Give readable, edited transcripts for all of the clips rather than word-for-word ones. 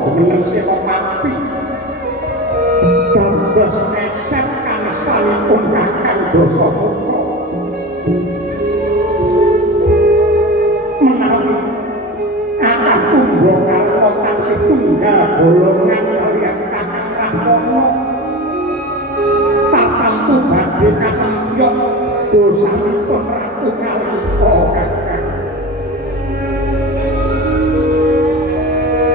panjenengan Senopati dados esep kanestanipun Kakang Dasamuka menawi Kakang Kumbakarna taksih tunggal golongan kaliyan Kakang Rahwana tatamtu badhe kasempyok dosanipun Ratu Ngalika Kakang.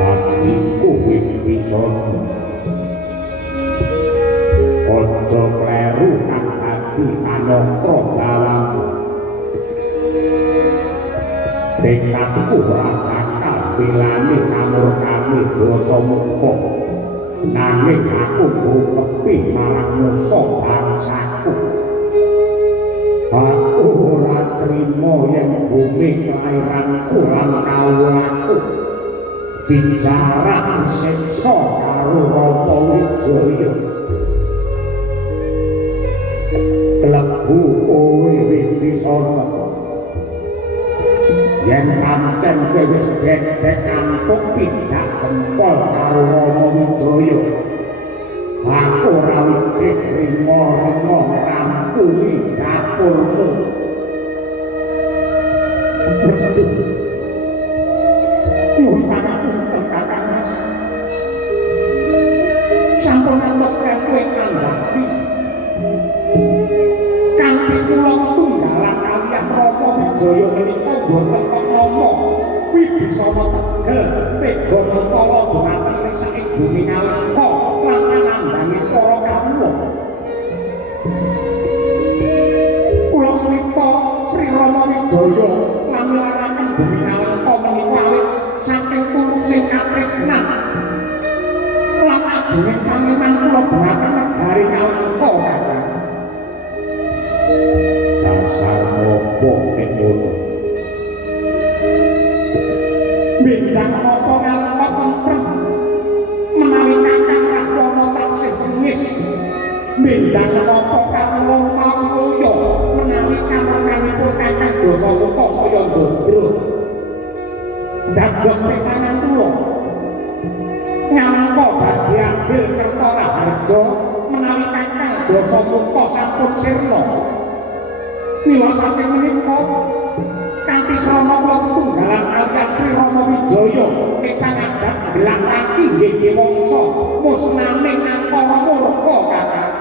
Atiku Wibisana aja kleru kang dadi anangka dalam tekadku ora bakal bilani kamurkane Dasamuka nanging aku ngrepepi marang musa bangsaku. Aku ora trima yen bumi kelairanku lan kawulaku dijarak disiksa karo Rama Wijaya. Klebu kowe Wibisana yen pancen kowe wis gedhek antuk pindah jempol karo Rama Wijaya aku ora wikik rima-rima rampuni dapurmu. Nyuwun pangapunten Kakang Mas sampun ngantos kepri andhapi kanthi kula ketunggalan kaliyan Rama Wijaya menika boten kok nama Wibisana tegel tega mentala dumati risaking bumi Ngalika lan anandangi para kawula. Kula suwita Sri Rama Wijaya lan milaraken bumi Ngalika menika awit saking tulusing katresnan lan agunging pangeman kula dhumateng negari Ngalika Kakang. Dasar apa nek ngono? Benjang napa Ngalika tentrem menawi Kakang Rahwana taksih bengis. Benjang napa kawula masaya menawi kamangkanipun Kakang Dasamuka saya ndodro. Dados pitanan kula Ngalika badhe adil Kertaraharja menawi Kakang Dasamuka sampun sirna. Mila saking menika kanthi srana kula tetunggalan kaliyan Sri Rama Wijaya ingkang ajak gelang kaki nggih wangsa musnaning angkara murka Kakang.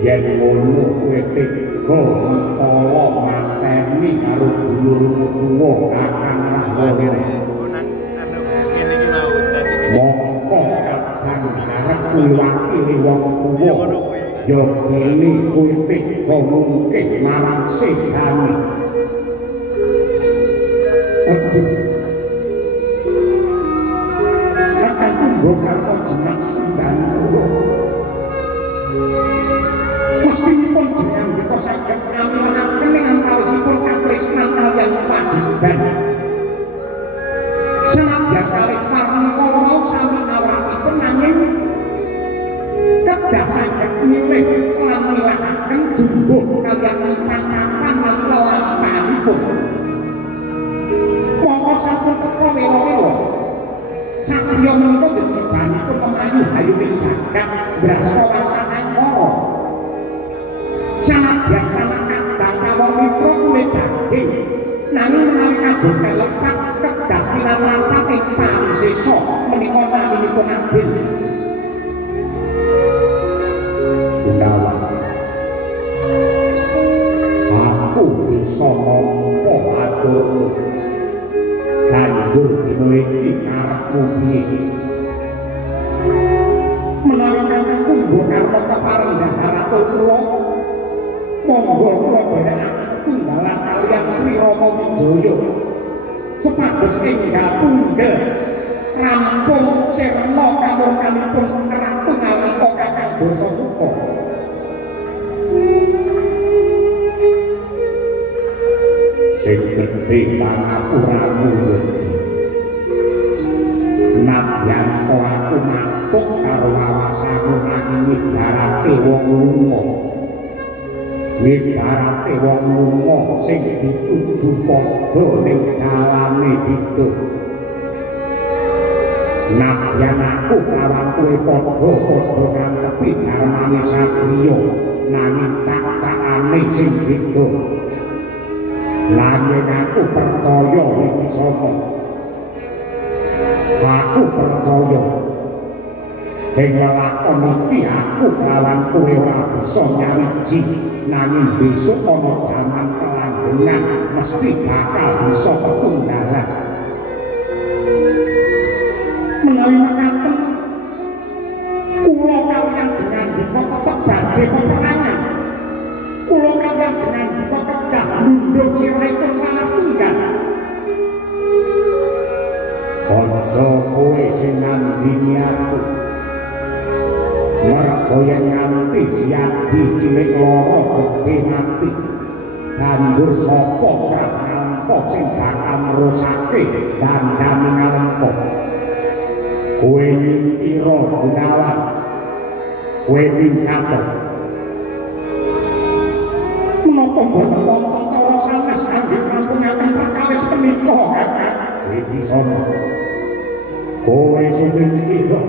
Yen ngono kowe tega mentala mateni karo dulurmu tuwa Kakang Rahwana. Ngene iki mau dadi mongko kadang arep kuwakili wong tuwa. Ya kene kowe tega mungkin marang sedane. Kakang Kumbakarna jelas sindang kula. Mestinipun jenengan kita saged ngamilahaken ing antawisipun katresnan kaliyan kewajiban. Senadyan kalih parnika wau sami awrakipun nanging kedah saged milih lan milahaken jumbuh kaliyan papan lan lelampahanipun. Mongko sampun teka wela-wela. Satriya menika jejebanipun memayu hayuning jagat brasta wonten angkara. Sanadyan sangat kadang kawon mitra kuwi daging nanging menawi kabeh kelepat kedah pinarapat ing pawisesa menika naminipun adil. Gunawan aku bisa nampa aturmu banjur dina iki karepmu piye? Menawi Kakang Kumbakarna keparenggan karatul kula monggo kula dherekaken tetunggalan kaliyan Sri Rama Wijaya supados enggal punggel rampung sirna kamurkanipun ratu nalika kakang Dasamuka. Sing gedhe pangapuramu wedi nadyan to aku mantuk karo wawasanmu nanging ngibarake wong lunga ngibarake wong lunga sing dituju padha ning dalane dituk nadyan aku lawan kowe padha-padha ngantepi dharmane satriya nanging cacakane sing beda lan aku percaya iki sapa aku percaya ing lakon iki aku lawan kowe ora bisa nyawiji nanging besok ana jaman pelanggengan mesti bakal bisa ketunggalan menawi mekaten kula kaliyan jenengan dika tetep badhe peperangan kula kaliyan jenengan dika kedah lundung sirahipun salah setunggal aja kowe sing nandingi aku merga yen nganti siadi cilik loro gedhe mati banjur sapa prangko sing bakal ngrusake dandane ngalengka kowe mikira Gunawan kowe mingkaten menapa boten wonten cara sanes kangge ngrampungaken perkawis punika kowe bisa kowe sing mikira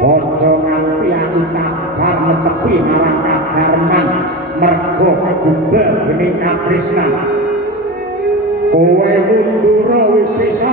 aja nganti aku cabar netepi marang kadarman merga kagundel dening katresnan kowe mundur wis bisa